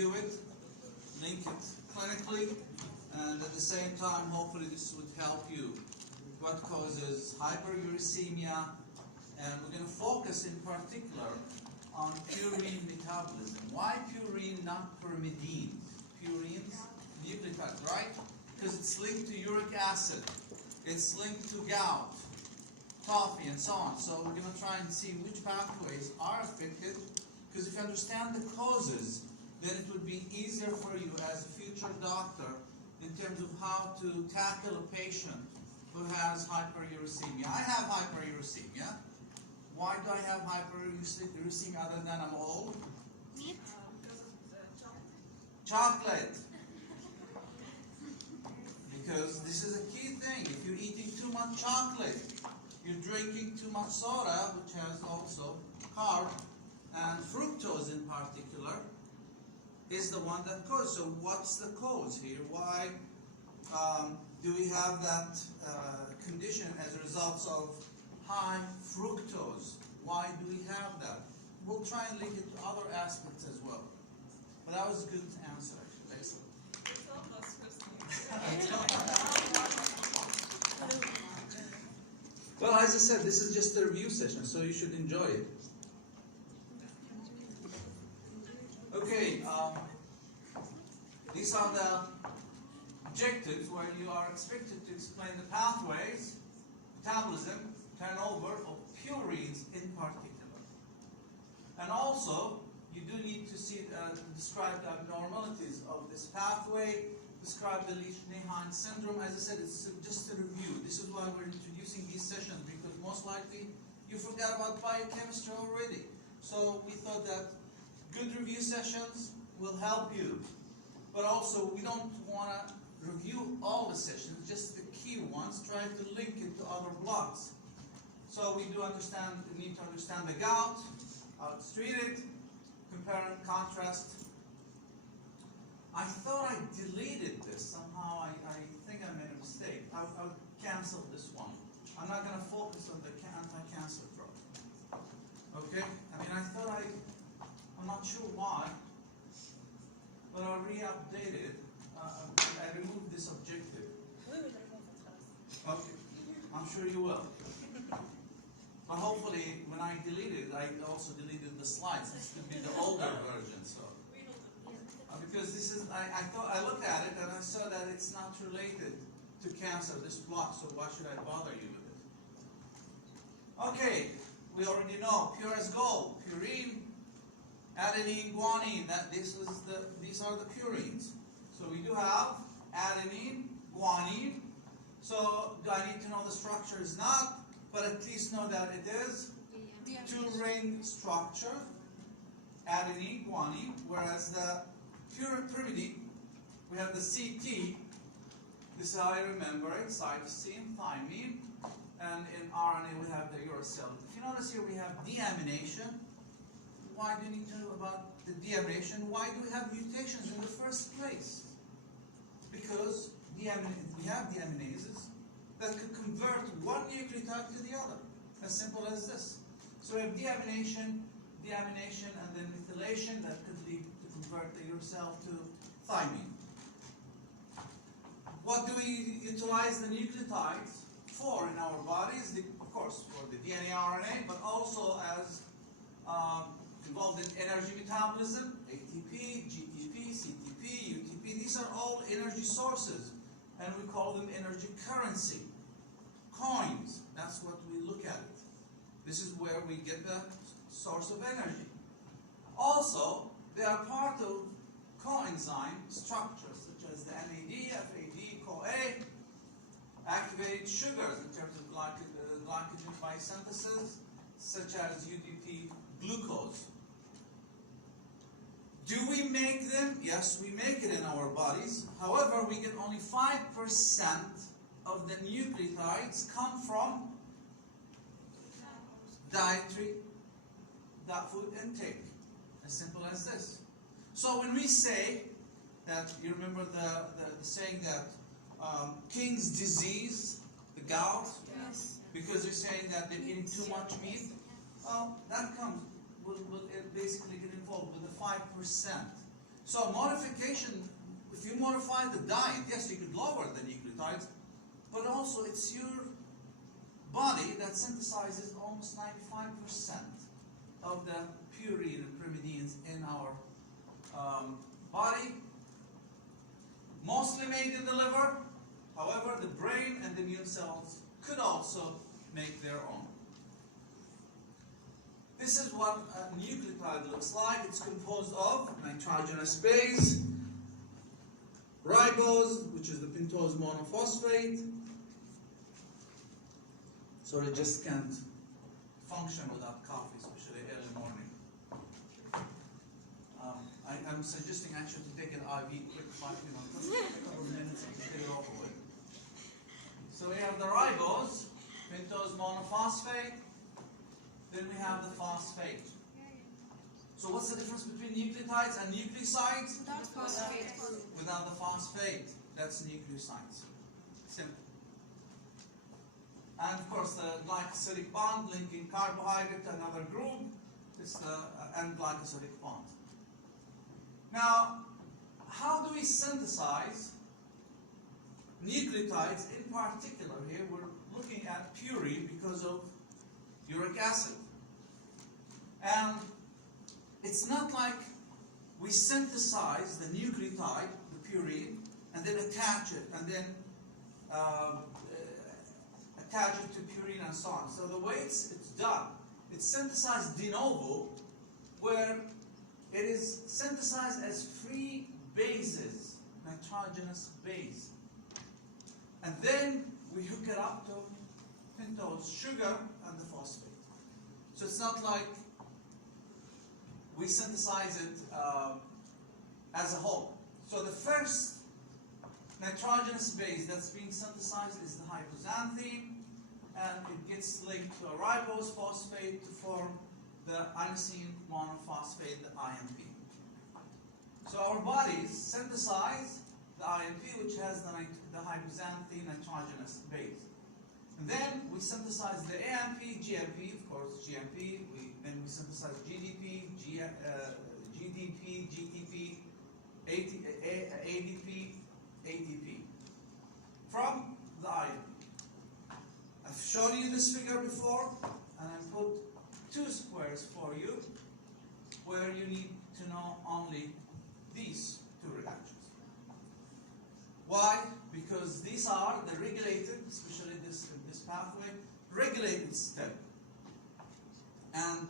review it, link it clinically, and at the same time, hopefully this would help you. What causes hyperuricemia, and we're going to focus in particular on purine metabolism. Why purine, not pyrimidine? Purine's nucleotide, right? Because it's linked to uric acid, it's linked to gout, coffee, and so on. So we're going to try and see which pathways are affected, because if you understand the causes, then it would be easier for you as a future doctor in terms of how to tackle a patient who has hyperuricemia. I have hyperuricemia. Why do I have hyperuricemia other than I'm old? Meat? Because of Chocolate. Because this is a key thing. If you're eating too much chocolate, you're drinking too much soda, which has also carb, and fructose in particular is the one that causes. So what's the cause here? Why do we have that condition as a result of high fructose? Why do we have that? We'll try and link it to other aspects as well. But that was a good answer, actually. Excellent. It's almost Christmas. Well, as I said, this is just a review session, so you should enjoy it. Okay, these are the objectives where you are expected to explain the pathways, metabolism, turnover of purines in particular. And also, you do need to see, describe the abnormalities of this pathway, describe the Leach-Nyhan syndrome. As I said, it's just a review. This is why we're introducing these sessions, because most likely you forgot about biochemistry already. So we thought that good review sessions will help you. But also, we don't want to review all the sessions, just the key ones. Try to link it to other blocks. So we do need to understand the gout, how it's treated, compare and contrast. I thought I deleted this. Somehow I think I made a mistake. I'll cancel this one. I'm not going to focus on the anti-cancer drug. Okay? I mean, I thought I'm not sure why, but I'll re-update it. I removed this objective. Okay. I'm sure you will. But hopefully, when I delete it, I also deleted the slides. This could be the older version. So. Because this is, I looked at it and I saw that it's not related to cancer, this block, so why should I bother you with it? Okay, we already know, pure as gold, purine, adenine, guanine, these are the purines. So we do have adenine, guanine. So do I need to know the structure? Is not, but at least know that it is two-ring structure, adenine, guanine, whereas the pyrimidine, we have the CT. This is how I remember it: cytosine, thymine, and in RNA we have the uracil. If you notice here, we have deamination. Why do you need to know about the deamination? Why do we have mutations in the first place? Because we have deaminases that could convert one nucleotide to the other. As simple as this. So we have deamination, and then methylation that could lead to convert the uracil to thymine. What do we utilize the nucleotides for in our bodies? Of course, for the DNA, RNA, but also as involved in energy metabolism, ATP, GTP, CTP, UTP. These are all energy sources, and we call them energy currency. Coins, that's what we look at it. This is where we get the source of energy. Also, they are part of coenzyme structures, such as the NAD, FAD, CoA, activated sugars in terms of glycogen biosynthesis, such as UDP glucose. Do we make them? Yes, we make it in our bodies. However, we get only 5% of the nucleotides come from dietary, food intake. As simple as this. So when we say that, you remember the saying that king's disease, the gout, Yes. because you're saying that they're eating too much meat, well, that will basically get involved with the 5%. So modification, if you modify the diet, yes, you could lower the nucleotides, but also it's your body that synthesizes almost 95% of the purine and pyrimidines in our body, mostly made in the liver. However, the brain and the immune cells could also make their own. This is what a nucleotide looks like. It's composed of nitrogenous base, ribose, which is the pentose monophosphate. So it just can't function without coffee, especially early morning. I'm suggesting actually to take an IV quick, a couple of minutes and get it over with. So we have the ribose, pentose monophosphate. Then we have the phosphate. So what's the difference between nucleotides and nucleosides? Without phosphate. Without the phosphate, that's nucleosides. Simple. And of course, the glycosidic bond linking carbohydrate to another group is the N-glycosidic bond. Now, how do we synthesize nucleotides? In particular, here we're looking at purine because of uric acid. And it's not like we synthesize the nucleotide, the purine, and then attach it, and then attach it to purine and so on. So the way it's done, it's synthesized de novo, where it is synthesized as free bases, nitrogenous base. And then we hook it up to pentose sugar and the phosphate. So it's not like we synthesize it as a whole. So the first nitrogenous base that's being synthesized is the hypoxanthine, and it gets linked to a ribose phosphate to form the inosine monophosphate, the IMP. So our bodies synthesize the IMP, which has the hypoxanthine nitrogenous base. And then we synthesize the AMP, GMP, of course, GMP. Then we synthesize GDP, GDP, GTP, ADP, ATP from the IMP. I've shown you this figure before, and I put two squares for you where you need to know only these two reactions. Why? Because these are the regulated, especially this pathway, regulated step. And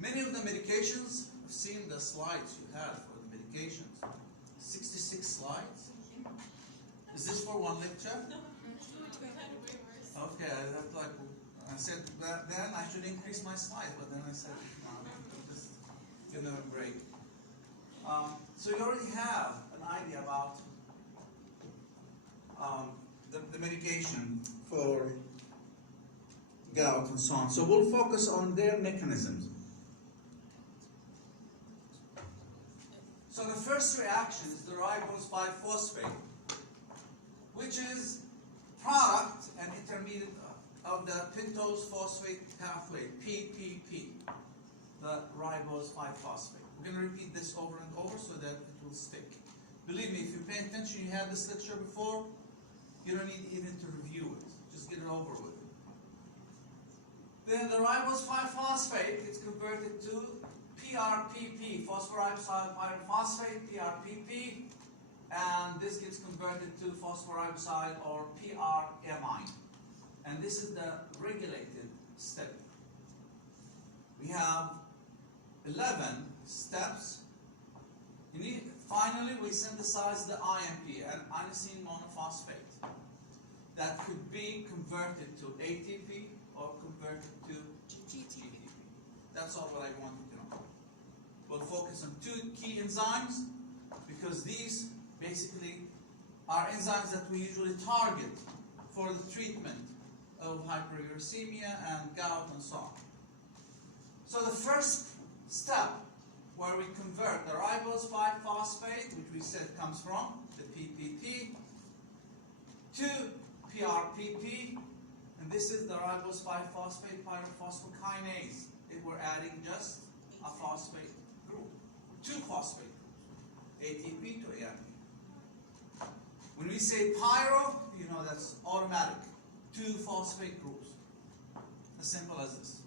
many of the medications, I've seen the slides you had for the medications, 66 slides. Is this for one lecture? Okay, I said that then I should increase my slides, but then I said, no, just give them a break. So you already have an idea about the medication for gout and so on. So we'll focus on their mechanisms. So the first reaction is the ribose 5-phosphate, which is product and intermediate of the pentose phosphate pathway, PPP, the ribose 5-phosphate. We're going to repeat this over and over so that it will stick. Believe me, if you pay attention, you had this lecture before, you don't need even to review it. Just get it over with. Then the ribose 5-phosphate is converted to PRPP, phosphoriboside pyrophosphate, PRPP, and this gets converted to phosphoriboside or PRamine. And this is the regulated step. We have 11 steps. Finally, we synthesize the IMP, an inosine monophosphate, that could be converted to ATP or converted to GTP. That's all what I want you to know. We'll focus on two key enzymes because these basically are enzymes that we usually target for the treatment of hyperuricemia and gout and so on. So the first step where we convert the ribose 5-phosphate, which we said comes from the PPP, to PRPP, and this is the ribose 5-phosphate pyrophosphokinase. We're adding just a phosphate group, two phosphate groups. ATP to ARP. When we say pyro, you know that's automatic. 2 phosphate groups. As simple as this.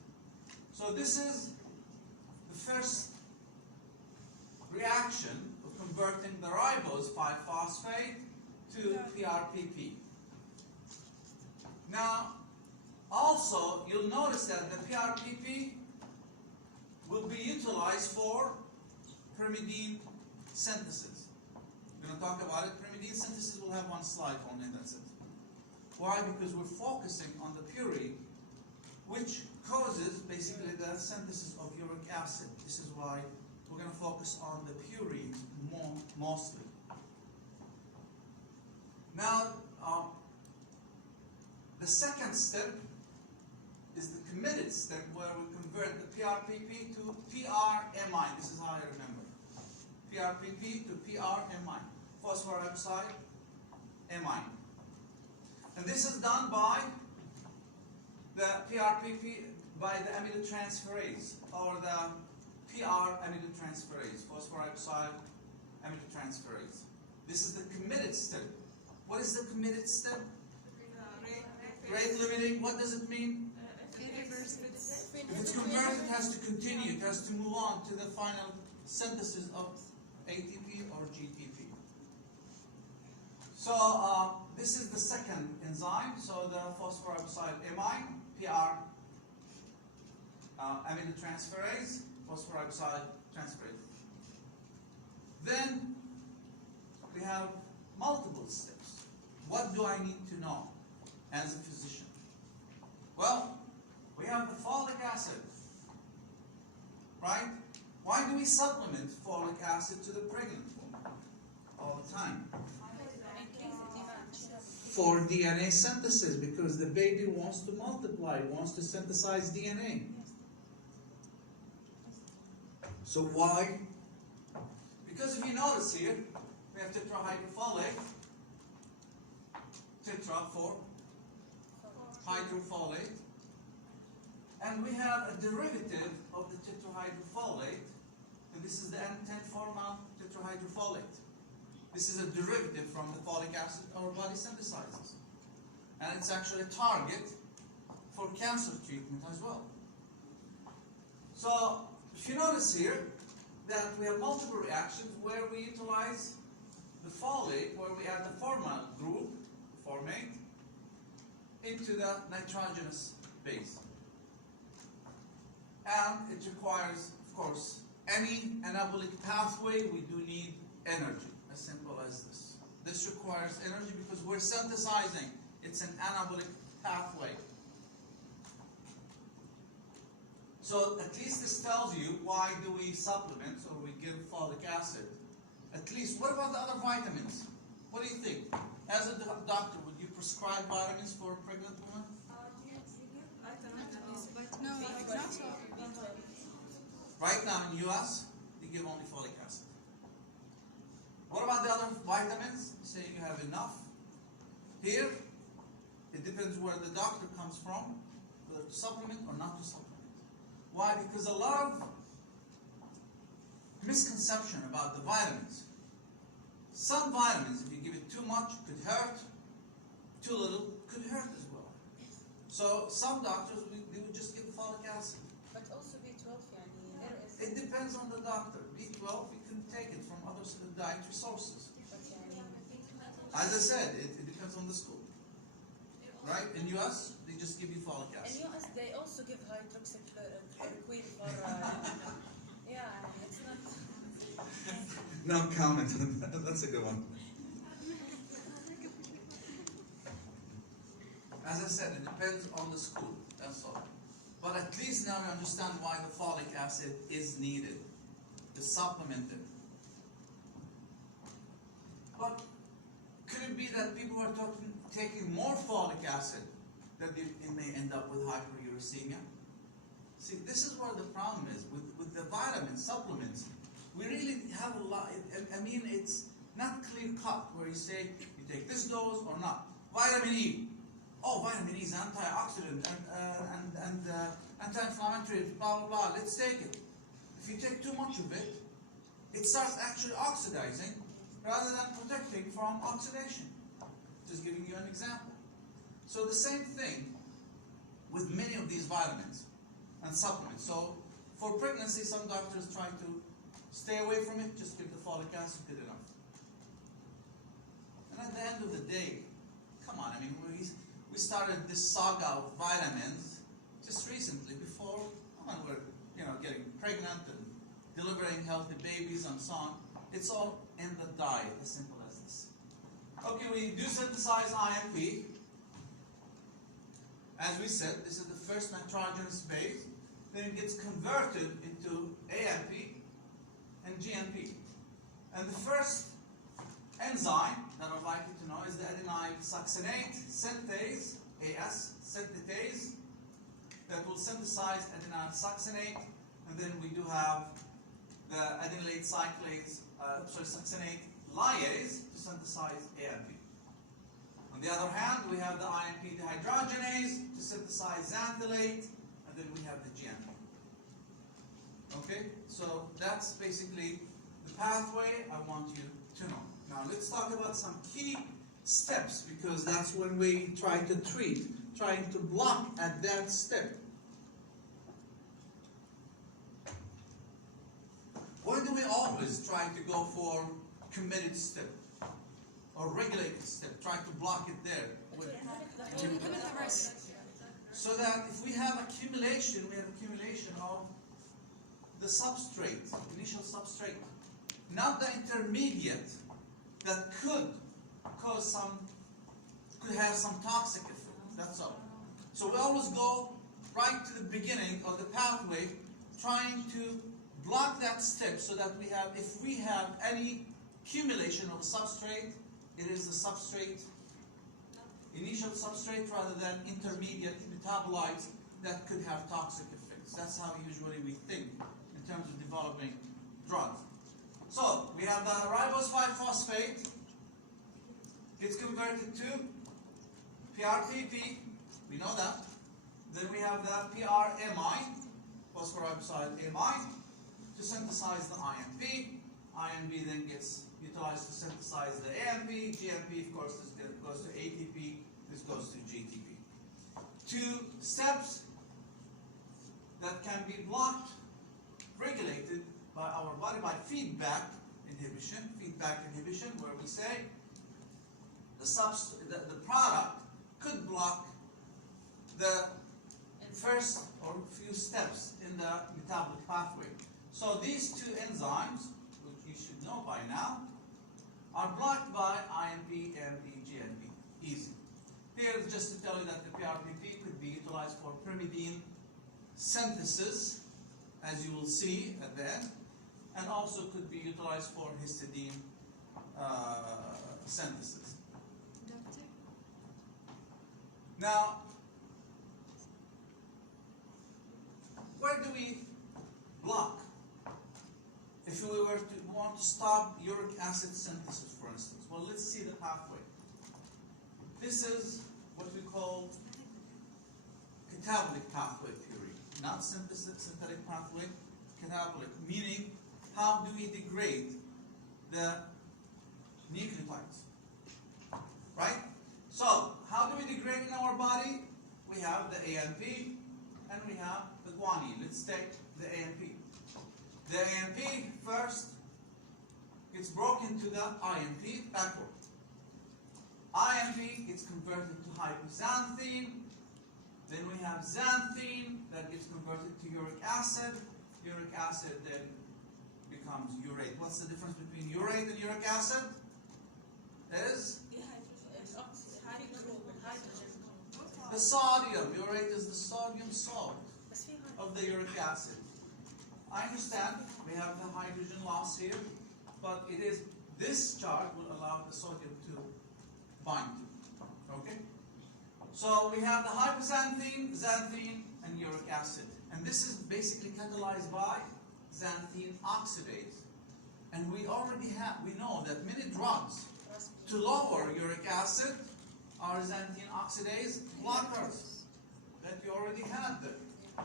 So this is the first reaction of converting the ribose 5-phosphate to PRPP. Now, also, you'll notice that the PRPP will be utilized for pyrimidine synthesis. We're going to talk about it. Pyrimidine synthesis will have one slide only, that's it. Why? Because we're focusing on the purine, which causes basically the synthesis of uric acid. This is why we're going to focus on the purine mostly. Now, the second step is the committed step where we convert the PRPP to PRMI. This is how I remember. PRPP to PRMI, phosphorylpside amine. And this is done by the PRPP, by the aminotransferase, or the PR aminotransferase, phosphorylpside aminotransferase. This is the committed step. What is the committed step? Rate limiting. What does it mean? If it's converted, it has to continue. It has to move on to the final synthesis of ATP or GTP. So this is the second enzyme. So the phosphorylpside amine, PR aminotransferase, phosphorylpside transferase. Then we have multiple steps. What do I need to know as a physician? Well, we have the folic acid, right? Why do we supplement folic acid to the pregnant woman all the time? For DNA synthesis, because the baby wants to multiply, wants to synthesize DNA. So why? Because if you notice here, we have tetrahydrofolate, tetra for hydrofolate, and we have a derivative of the tetrahydrofolate, and this is the N10-formyl tetrahydrofolate. This is a derivative from the folic acid our body synthesizes, and it's actually a target for cancer treatment as well. So if you notice here that we have multiple reactions where we utilize the folate, where we add the formyl group, formate, into the nitrogenous base. And it requires, of course, any anabolic pathway, we do need energy, as simple as this. This requires energy because we're synthesizing. It's an anabolic pathway. So at least this tells you why do we supplement or we give folic acid. At least, what about the other vitamins? What do you think? As a doctor, would you prescribe vitamins for a pregnant woman? Right now in US, they give only folic acid. What about the other vitamins? Say you have enough. Here, it depends where the doctor comes from, whether to supplement or not to supplement. Why? Because a lot of misconception about the vitamins. Some vitamins, if you give it too much, could hurt. Too little could hurt as well. So some doctors, they would just give folic acid. But also B12, It depends on the doctor. B12, you can take it from other dietary sources. As I said, it depends on the school. Right? In US, they just give you folic acid. In US, they also give hydroxychloroquine for, yeah, it's not... No comment on that. That's a good one. As I said, it depends on the school. That's all. But at least now we understand why the folic acid is needed. It's supplemented. But could it be that people are taking more folic acid that it may end up with hyperuricemia? See, this is where the problem is with the vitamin supplements. We really have a lot. I mean, it's not clear cut where you say you take this dose or not. Vitamin E. Oh, vitamin E is antioxidant and anti-inflammatory, blah, blah, blah. Let's take it. If you take too much of it, it starts actually oxidizing rather than protecting from oxidation. Just giving you an example. So the same thing with many of these vitamins and supplements. So for pregnancy, some doctors try to stay away from it, just give the folic acid, good enough. And at the end of the day, come on, I mean, we started this saga of vitamins just recently before we're getting pregnant and delivering healthy babies and so on. It's all in the diet, as simple as this. Okay, we do synthesize IMP. As we said, this is the first nitrogenous base. Then it gets converted into AMP and GMP. And the first enzyme that I'd like you to know is the adenine succinate synthase, AS, synthetase, that will synthesize adenine succinate. And then we do have the adenylate cyclase, succinate liase to synthesize AMP. On the other hand, we have the IMP dehydrogenase to synthesize xanthylate, and then we have the GMP. Okay, so that's basically the pathway I want you to know. Now let's talk about some key steps, because that's when we try to treat, trying to block at that step. Why do we always try to go for committed step or regulated step, try to block it there? So that if we have accumulation, of the substrate, initial substrate, not the intermediate that could have some toxic effect. That's all. So we always go right to the beginning of the pathway, trying to block that step so that if we have any accumulation of a substrate, it is the substrate, initial substrate, rather than intermediate metabolites that could have toxic effects. That's how usually we think in terms of developing drugs. So we have the ribose 5-phosphate, gets converted to PRTP, we know that. Then we have the PRMI, phosphoriboside amide, to synthesize the IMP. IMP then gets utilized to synthesize the AMP. GMP, of course, this goes to ATP. This goes to GTP. Two steps that can be blocked, regulated by our body by feedback inhibition, where we say the product could block the first or few steps in the metabolic pathway. So these two enzymes, which you should know by now, are blocked by IMP, AMP, GMP. Easy. Here, just to tell you that the PRPP could be utilized for pyrimidine synthesis, as you will see at the end, and also could be utilized for histidine synthesis. Doctor? Now, where do we block? If we were to want to stop uric acid synthesis, for instance, well, let's see the pathway. This is what we call catabolic pathway theory, not synthetic pathway, catabolic, meaning how do we degrade the nucleotides, right? So, how do we degrade in our body? We have the AMP and we have the guanine. Let's take the AMP. The AMP first gets broken to the IMP backward. IMP gets converted to hypoxanthine. Then we have xanthine that gets converted to uric acid. Uric acid then becomes urate. What's the difference between urate and uric acid? Is the sodium. Urate is the sodium salt of the uric acid. I understand we have the hydrogen loss here, but it is this charge will allow the sodium to bind to. Okay? So we have the hypoxanthine, xanthine, and uric acid. And this is basically catalyzed by xanthine oxidase. And we know that many drugs to lower uric acid are xanthine oxidase blockers that you already had there,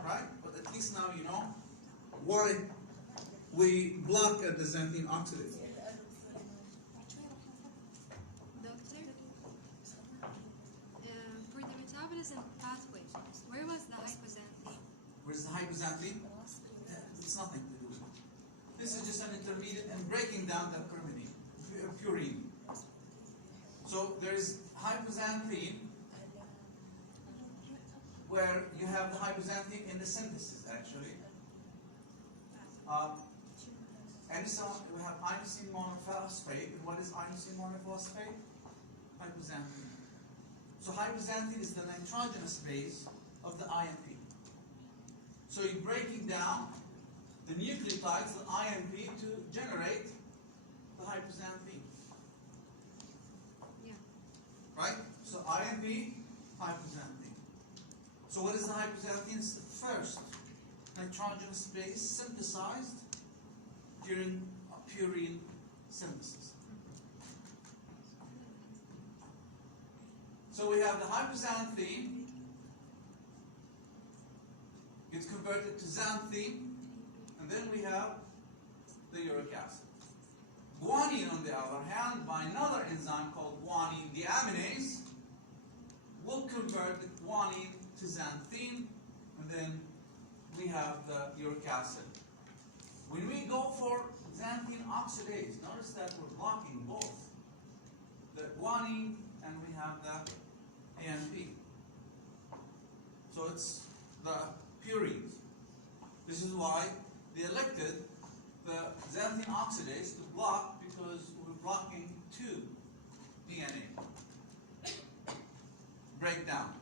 right? But at least now you know what we block the xanthine oxidase. Doctor, for the metabolism pathway, where was the hypoxanthine? Where's the hypoxanthine? It's nothing to do with it. This is just an intermediate and breaking down that purine. So there's hypoxanthine where you have the hypoxanthine in the synthesis actually. We have inosine monophosphate. And what is inosine monophosphate? Hypoxanthine. So hypoxanthine is the nitrogenous base of the INP. So you're breaking down the nucleotides, the INP, to generate the hypoxanthine. Yeah. Right? So INP, hypoxanthine. So what is the hypoxanthine? It's the first nitrogenous base synthesized during purine synthesis. So we have the hypoxanthine gets converted to xanthine, and then we have the uric acid. Guanine, on the other hand, by another enzyme called guanine deaminase, will convert the guanine to xanthine, and then we have the uric acid. When we go for xanthine oxidase, notice that we're blocking both the guanine and we have the ANP. So it's the purines. This is why they elected the xanthine oxidase to block, because we're blocking 2 DNA breakdown.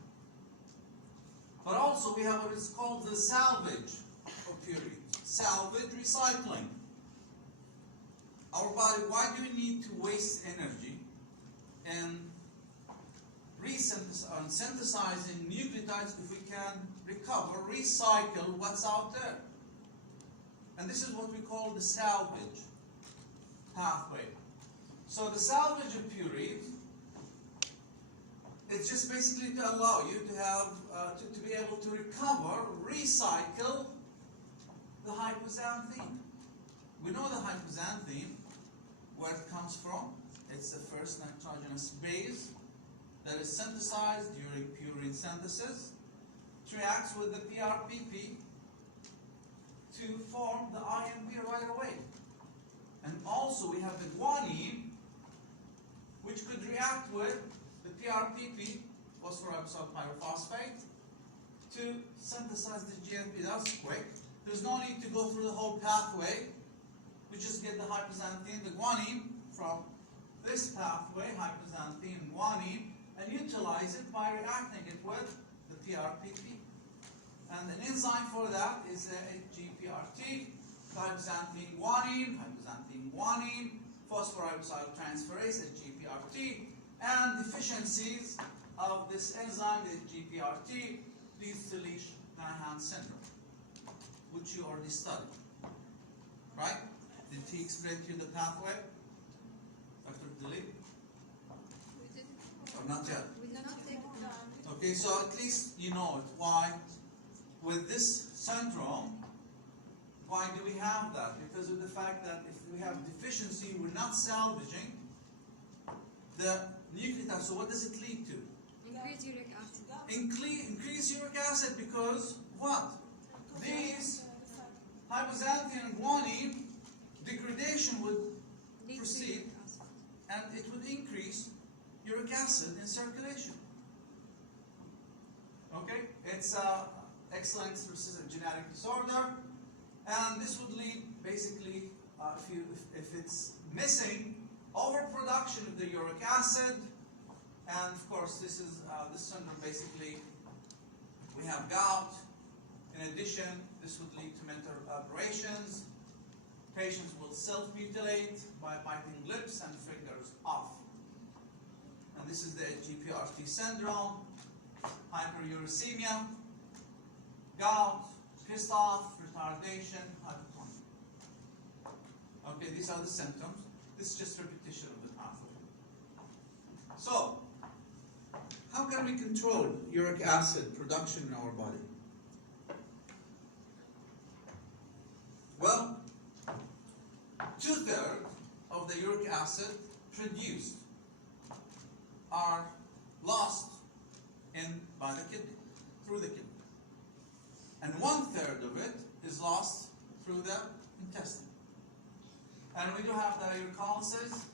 But also we have what is called the salvage of purines. Salvage recycling. Our body, why do we need to waste energy in synthesizing nucleotides if we can recover, recycle what's out there? And this is what we call the salvage pathway. So the salvage of purines, it's just basically to allow you to have, to be able to recover, recycle the hypoxanthine. We know the hypoxanthine, where it comes from. It's the first nitrogenous base that is synthesized during purine synthesis. It reacts with the PRPP to form the INP right away. And also we have the guanine, which could react with the PRPP, phosphoriboside pyrophosphate, to synthesize the GNP. That's quick. There's no need to go through the whole pathway. We just get the hypoxanthine, the guanine, from this pathway, hypoxanthine, guanine, and utilize it by reacting it with the PRPP. And an enzyme for that is the GPRT, hypoxanthine guanine, phosphoriboside transferase, the GPRT, and deficiencies of this enzyme, the GPRT, leads to Leach-Nyhan syndrome, which you already studied. Right? Did he explain to you the pathway? Dr. Dilip? We didn't. Or not yet? We did not take it. Okay, so at least you know it. Why? With this syndrome, why do we have that? Because of the fact that if we have deficiency, we're not salvaging the nucleotide. So what does it lead to? Increase uric acid. Increase uric acid, because what? These hypoxanthine and guanine degradation would Lead to proceed, uric acid. and it would increase uric acid in circulation. Okay? It's X-linked recessive genetic disorder, and this would lead basically, if it's missing, overproduction of the uric acid, and of course this is this syndrome basically we have gout. In addition, this would lead to mental aberrations. Patients will self-mutilate by biting lips and fingers off. And this is the GPRT syndrome, hyperuricemia, gout, pissed off, retardation, hypotonia. Okay, these are the symptoms. This is just repetition of the pathway. So, how can we control uric acid production in our body? Well, 2/3 of the uric acid produced are lost by the kidney, through the kidney. And 1/3 of it is lost through the intestine. And we do have the uricolysis,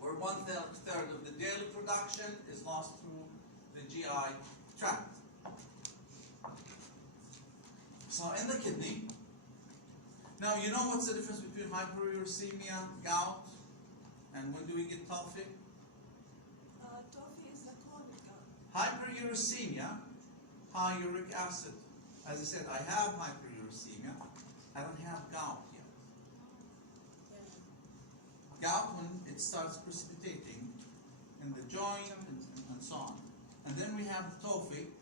where 1/3 of the daily production is lost through the GI tract. So in the kidney, now you know what's the difference between hyperuricemia, gout, and when do we get toffee? Toffee is the chronic gout. Hyperuricemia, high uric acid. As I said, I have hyperuricemia. I don't have gout yet. Gout, when it starts precipitating in the joint and so on. And then we have toffee.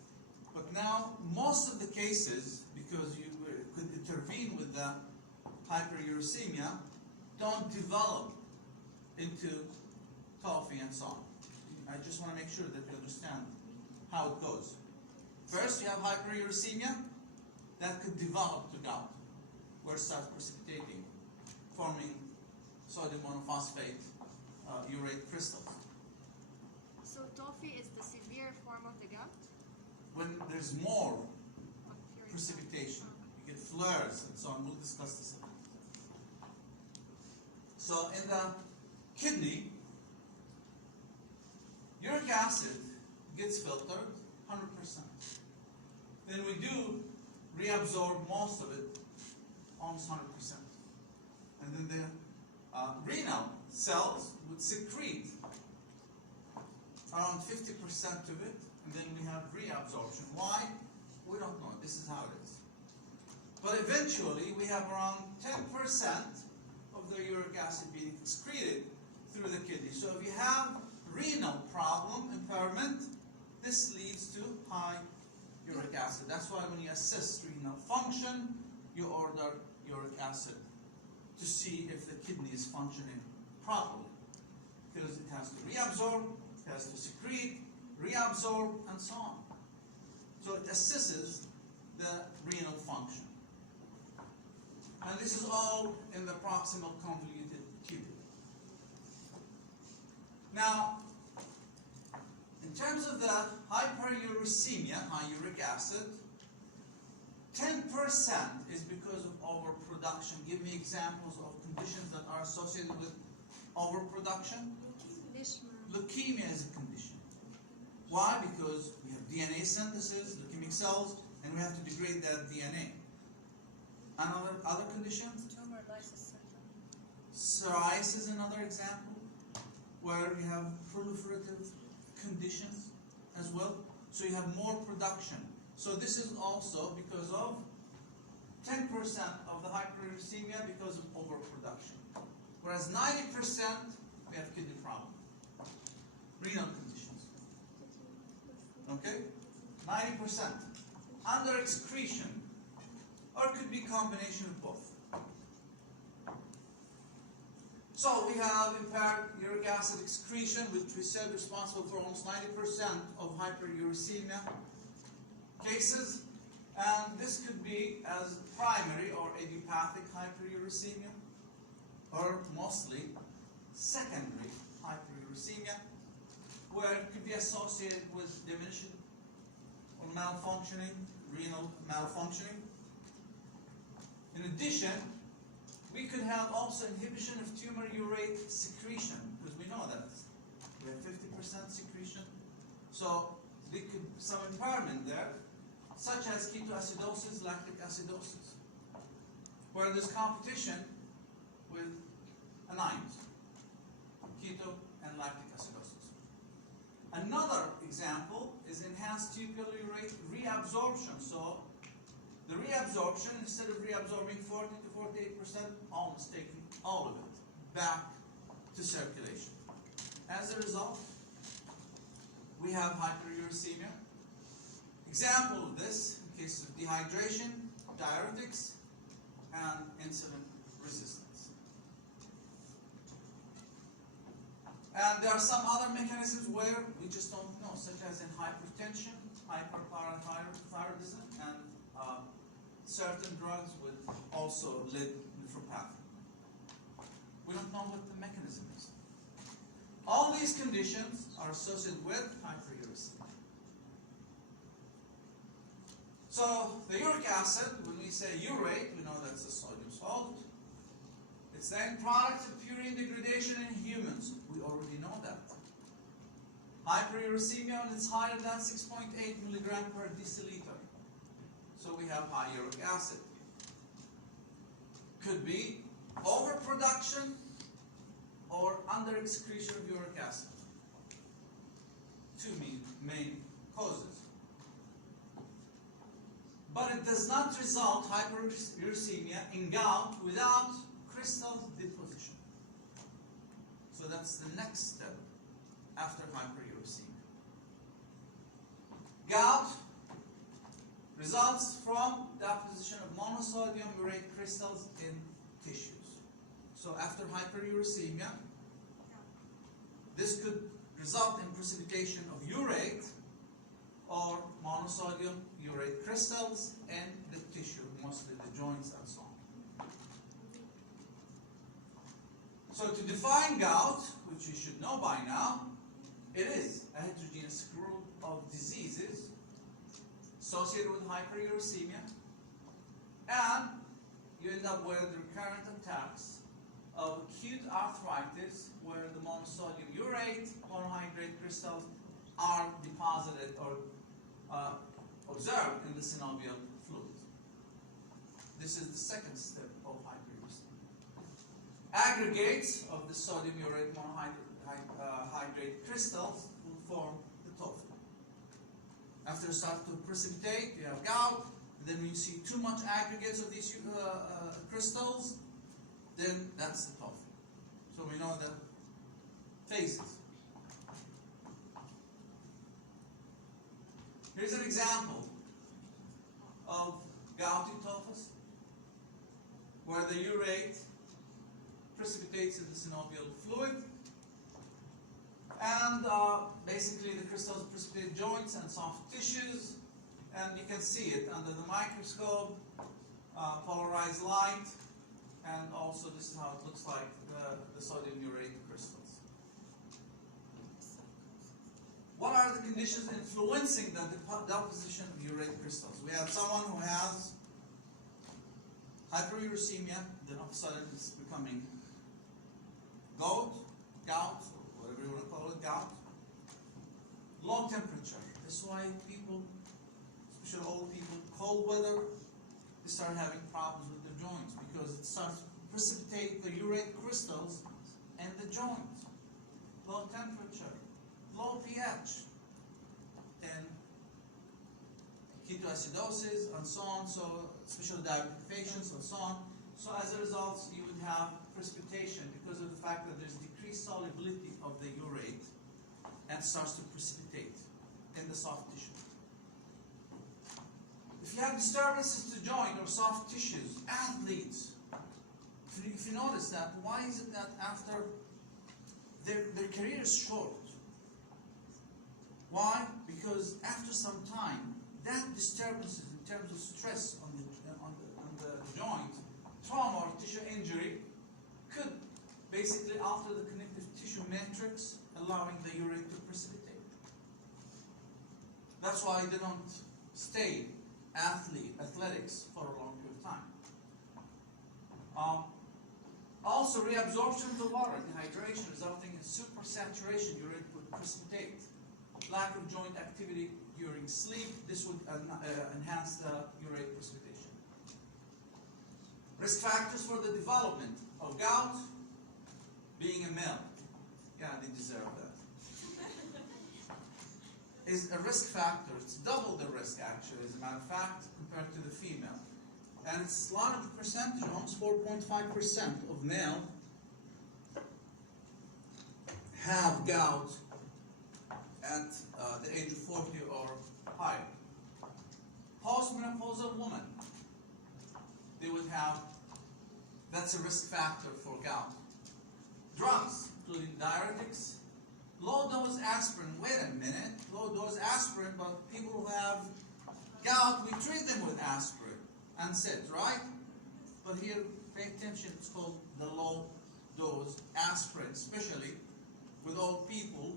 But now, most of the cases, because you could intervene with the hyperuricemia, don't develop into toffee and so on. I just want to make sure that you understand how it goes. First, you have hyperuricemia that could develop to gout, where it starts precipitating, forming sodium monophosphate urate crystals. So toffee is the severe form of the gout? When there's more Of uric precipitation, acid. you get flares and so on. We'll discuss this. So in the kidney, uric acid gets filtered 100%. Then we do reabsorb most of it, almost 100%. And then the renal cells would secrete around 50% of it, and then we have reabsorption. Why? We don't know. This is how it is. But eventually, we have around 10% of the uric acid being excreted through the kidney. So if you have renal problem, impairment, this leads to high uric acid. That's why when you assess renal function, you order uric acid to see if the kidney is functioning properly. Because it has to reabsorb, it has to secrete, reabsorb, and so on. So it assesses the renal function. And this is all in the proximal convoluted tubule. Now, in terms of the hyperuricemia, high uric acid, 10% is because of overproduction. Give me examples of conditions that are associated with overproduction. Leukemia is a condition. Why? Because we have DNA synthesis, leukemic cells, and we have to degrade that DNA. And other conditions? Tumor lysis syndrome. Psoriasis is another example, where we have proliferative conditions as well. So you have more production. So this is also because of 10% of the hyperuricemia because of overproduction. Whereas 90% we have kidney problem. Renal conditions. Okay? 90%. Under excretion, or it could be combination of both. So we have impaired uric acid excretion, which we said responsible for almost 90% of hyperuricemia cases. And this could be as primary or idiopathic hyperuricemia, or mostly secondary hyperuricemia, where it could be associated with diminution or malfunctioning, renal malfunctioning. In addition, we could have also inhibition of tumor urate secretion, because we know that we have 50% secretion. So there could be some impairment there, such as ketoacidosis, lactic acidosis, where there's competition with anions, keto and lactic acidosis. Another example is enhanced tubular urate reabsorption. So the reabsorption, instead of reabsorbing 40 to 48%, almost taking all of it back to circulation. As a result, we have hyperuricemia. Example of this, in case of dehydration, diuretics, and insulin resistance. And there are some other mechanisms where we just don't know, such as in hypertension, hyperparathyroidism, and certain drugs with also lead nephropathy. know what the mechanism is. All these conditions are associated with hyperuricemia. So the uric acid, when we say urate, we know that's a sodium salt. It's the end product of purine degradation in humans. We already know that. Hyperuricemia when it's higher than 6.8 milligram per deciliter. So we have high uric acid. Could be overproduction or under-excretion of uric acid. Two main causes. But it does not result, hyperuricemia, in gout without crystal deposition. So that's the next step after hyperuricemia. Gout results from deposition of monosodium urate crystals in tissues. So after hyperuricemia, this could result in precipitation of urate or monosodium urate crystals in the tissue, mostly the joints and so on. So to define gout, which you should know by now, it is a heterogeneous group of diseases associated with hyperuricemia, and you end up with recurrent attacks of acute arthritis where the monosodium urate monohydrate crystals are deposited or observed in the synovial fluid. This is the second step of hyperuricemia. Aggregates of the sodium urate monohydrate crystals will form the tofu. After it starts to precipitate, you have gout. Then when you see too much aggregates of these crystals, then that's the tofu. So we know the phases. Here's an example of gouty tophus, where the urate precipitates in the synovial fluid, and basically the crystals precipitate joints and soft tissues, and you can see it under the microscope, polarized light, and also this is how it looks like, the sodium urate crystals. What are the conditions influencing the deposition of urate crystals? We have someone who has hyperuricemia, then all of a sudden it's becoming gout, or whatever you want to call it, gout. Low temperature. That's why people, especially old people, cold weather, they start having problems with their joints because it starts to precipitate the urate crystals in the joint. Low temperature, low pH, and ketoacidosis, and so on, so especially diabetic patients, and so on. So as a result, you would have precipitation because of the fact that there's decreased solubility of the urate and starts to precipitate in the soft tissue. If you have disturbances to joint or soft tissues, athletes, if you notice that, why is it that after their career is short? Why? Because after some time, that disturbances in terms of stress on the joint, trauma or tissue injury, could basically alter the connective tissue matrix, allowing the urate to precipitate. That's why they don't stay athletics for a long period of time. Also, reabsorption of the water, dehydration, resulting in supersaturation, urate would precipitate. Lack of joint activity during sleep, this would enhance the urate precipitation. Risk factors for the development of gout, being a male. Yeah, they deserve that. Is a risk factor. It's double the risk, actually, as a matter of fact, compared to the female. And it's a lot of percentage, almost 4.5% of male have gout at the age of 40 or higher. Postmenopausal woman, they would have, that's a risk factor for gout. Drugs, including diuretics, low-dose aspirin. Wait a minute, low-dose aspirin, but people who have gout, we treat them with aspirin and SIDS, right? But here, pay attention, it's called the low dose aspirin, especially with old people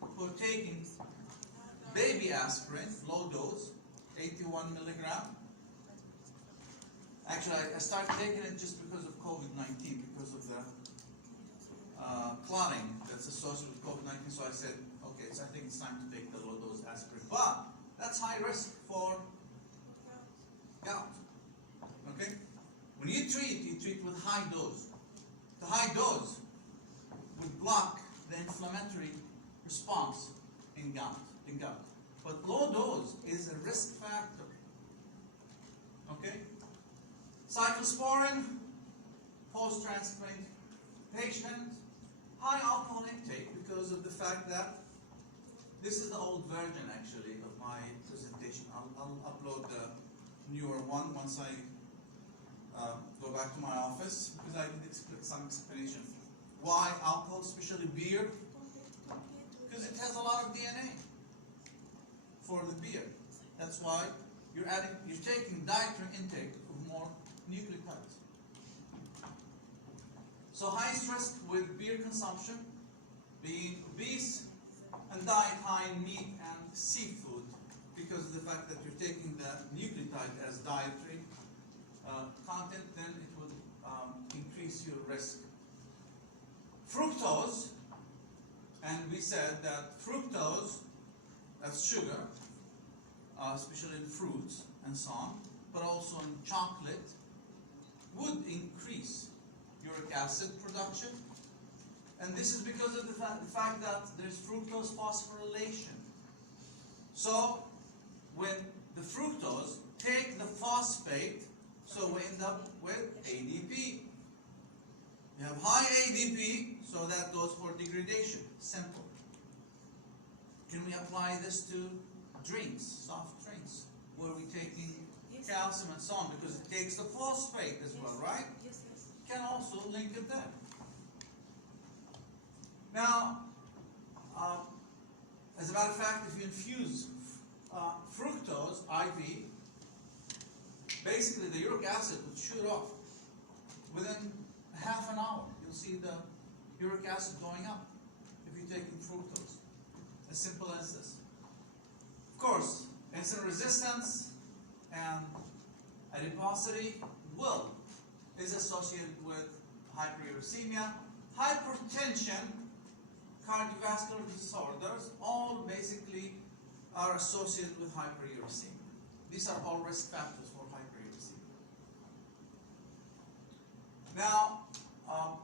who are taking baby aspirin, low dose, 81 milligram. Actually, I started taking it just because of COVID-19, because of the clotting that's associated with COVID-19. So I said, okay, so I think it's time to take the low dose aspirin. But that's high risk for gout. Okay? When you treat with high dose. The high dose would block the inflammatory response in gout. But low dose is a risk factor. Okay? Cyclosporin, post-transplant patient, high alcohol intake because of the fact that this is the old version actually of my presentation. I'll upload the newer one once I go back to my office, because I did some explanation. Why alcohol, especially beer? Because it has a lot of DNA for the beer. That's why you're taking dietary intake of more nucleotides. So highest risk with beer consumption, being obese, and diet high in meat and seafood, because of the fact that you're taking the nucleotide as dietary content, then it will increase your risk. Fructose, and we said that fructose, that's sugar, especially in fruits and so on, but also in chocolate, would increase uric acid production. And this is because of the fact that there's fructose phosphorylation. So when the fructose take the phosphate, so we end up with ADP. You have high ADP, so that goes for degradation. Simple. Can we apply this to drinks, soft drinks, where we're taking calcium and so on, because it takes the phosphate as well, right? Yes. Can also link it there. Now, as a matter of fact, if you infuse fructose IV, basically the uric acid will shoot off within half an hour. You'll see the uric acid going up if you're taking fructose. As simple as this. Of course, insulin resistance and adiposity is associated with hyperuricemia, hypertension, cardiovascular disorders, all basically are associated with hyperuricemia. These are all risk factors for hyperuricemia. Now,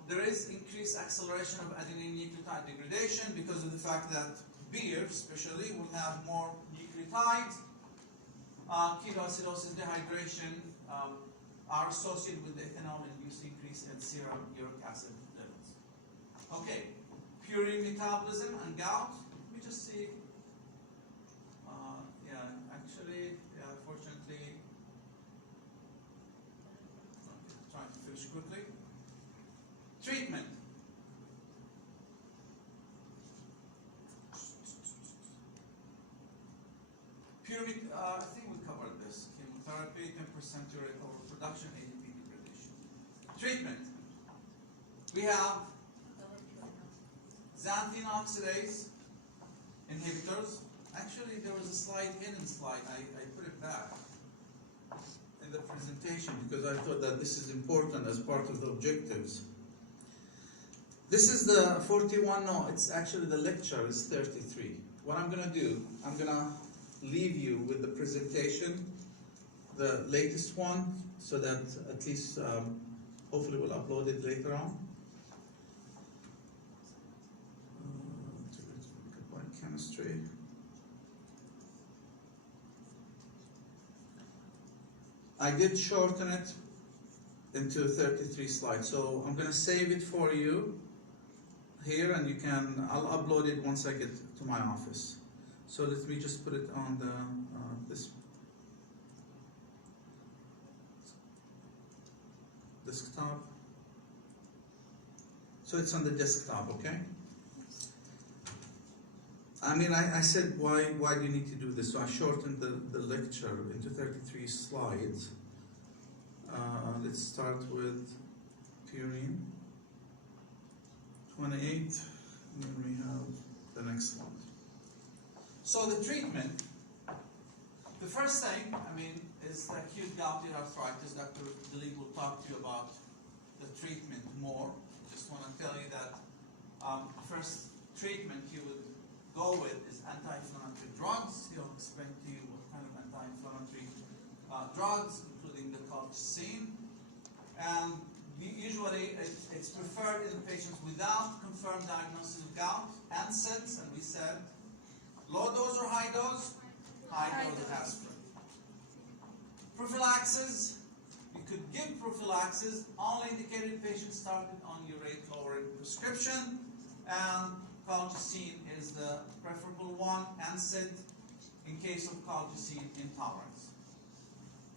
there is increased acceleration of adenine nucleotide degradation because of the fact that beer, especially, will have more nucleotides. Ketoacidosis, dehydration are associated with the ethanol-induced increase in serum uric acid levels. Okay, purine metabolism and gout. Let me just see. Fortunately, trying to finish quickly. Treatment. Purine, I think we covered this. Chemotherapy, 10% uric overproduction, ADP degradation. Treatment. We have xanthine oxidase inhibitors. Actually, there was a hidden slide. I put it back in the presentation because I thought that this is important as part of the objectives. This is the 41, no, it's actually the lecture is 33. What I'm going to do, I'm going to leave you with the presentation, the latest one, so that at least hopefully we'll upload it later on. Chemistry. I did shorten it into 33 slides, so I'm going to save it for you here, and I'll upload it once I get to my office. So let me just put it on the this desktop. So it's on the desktop, okay? I mean, I said, why do you need to do this? So I shortened the lecture into 33 slides. Let's start with purine. 28, and then we have the next one. So the treatment, the first thing, I mean, is the acute gouty arthritis. Dr. Dilip will talk to you about the treatment more. Just want to tell you that first treatment you would go with is anti-inflammatory drugs. He'll explain to you what kind of anti-inflammatory drugs, including the colchicine. And usually it's preferred in patients without confirmed diagnosis of gout and SIDS, and we said low dose or high dose? High dose of aspirin. Prophylaxis, you could give prophylaxis, only indicated in patients started on urate lowering prescription, and colchicine is the preferable one, and SID in case of colchicine intolerance.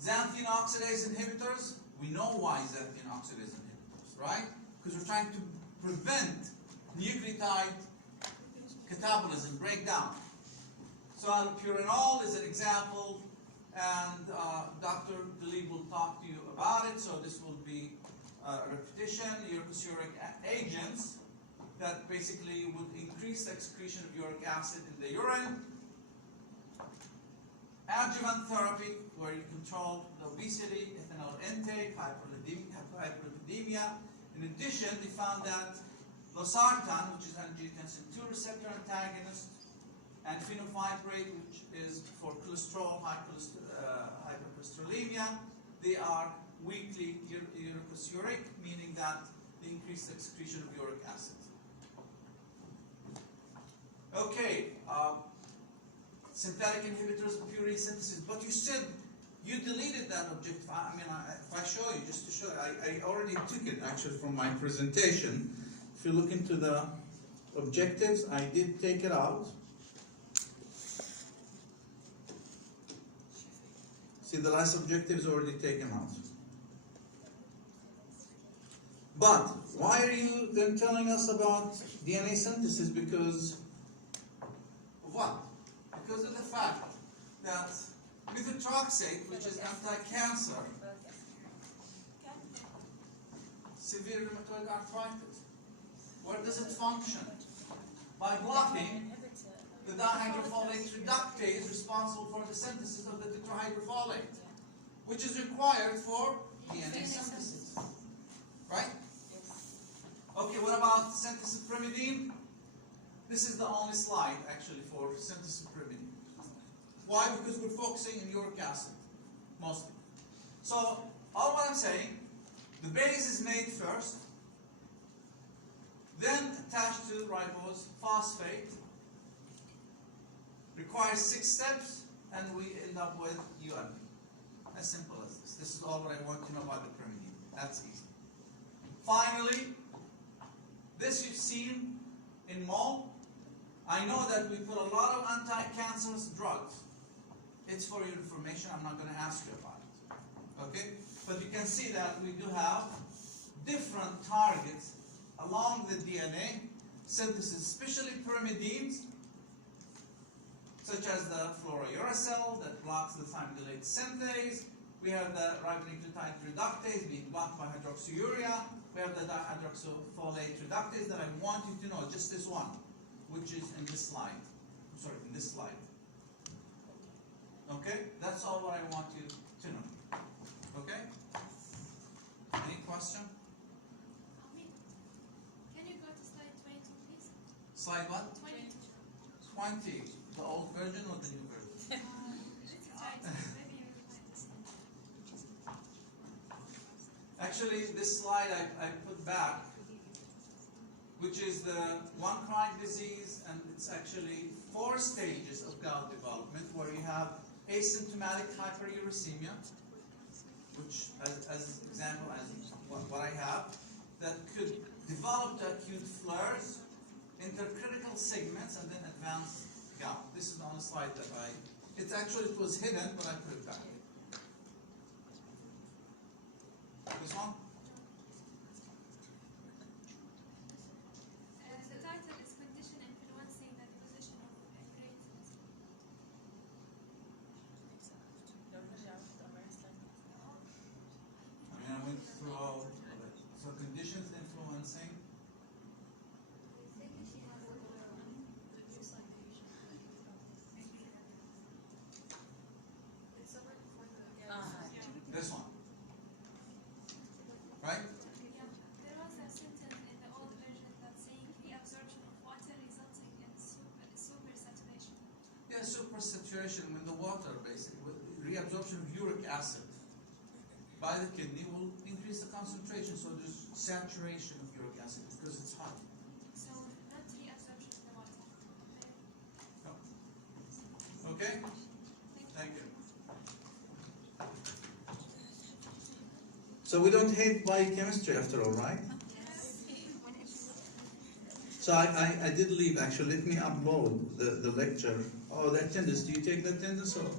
Xanthine oxidase inhibitors, we know why xanthine oxidase inhibitors, right? Because we're trying to prevent nucleotide catabolism, breakdown. So allopurinol is an example, and Dr. Dilip will talk to you about it, so this will be a repetition. Uric agents that basically would increase the excretion of uric acid in the urine. Adjuvant therapy, where you control the obesity, ethanol intake, hyperlipidemia. In addition, they found that losartan, which is angiotensin II receptor antagonist, and fenofibrate, which is for cholesterol, hypercholesterolemia, they are weakly uricosuric, meaning that they increase the excretion of uric acid. Okay, synthetic inhibitors of purine synthesis, but you said you deleted that objective. I mean, if I show you, just to show you, I already took it actually from my presentation. If you look into the objectives, I did take it out. See, the last objective is already taken out. But why are you then telling us about DNA synthesis? Because of what? Because of the fact that methotrexate, which is anti-cancer, severe rheumatoid arthritis, where does it function? By blocking the dihydrofolate reductase responsible for the synthesis of the tetrahydrofolate, which is required for DNA synthesis. Right? Okay, what about synthesis of pyrimidine? This is the only slide actually for synthesis of pyrimidine. Why? Because we're focusing on uric acid mostly. So all what I'm saying, the base is made first, then attached to ribose phosphate, requires 6 steps, and we end up with UMP. As simple as this. This is all what I want to know about the pyrimidine. That's easy. Finally, this you've seen in MOL. I know that we put a lot of anti-cancerous drugs. It's for your information. I'm not going to ask you about it. Okay? But you can see that we do have different targets along the DNA synthesis, especially pyrimidines, such as the fluorouracil that blocks the thymidylate synthase. We have the ribonucleotide reductase being blocked by hydroxyurea. We have the dihydroxyfolate reductase that I want you to know, just this one, which is in this slide. I'm sorry, in this slide. Okay? That's all what I want you to know. Okay? Any question? Can you go to slide 22, please? Slide what? 22. 20. The old version or the new version? Maybe you will find this. Actually, this slide I put back, which is the one chronic disease, and it's actually 4 stages of gout development, where you have asymptomatic hyperuricemia, which, as example, as what I have, that could develop to acute flares, intercritical segments, and then advance gout. This is on a slide that it was hidden, but I put it back. This one? The title is Condition Influencing the Deposition of Aberrations. I went through all of it. So conditions influencing right? Yeah, there was a sentence in the old version that's saying reabsorption of water resulting in supersaturation. Yeah, supersaturation when the water, basically, reabsorption of uric acid by the kidney will increase the concentration, so there's saturation of uric acid because it's hot. So not reabsorption of the water. Okay? Thank you. So we don't hate biochemistry after all, right? So I did leave, actually. Let me upload the lecture. Oh, the attendance. Do you take the attendance or?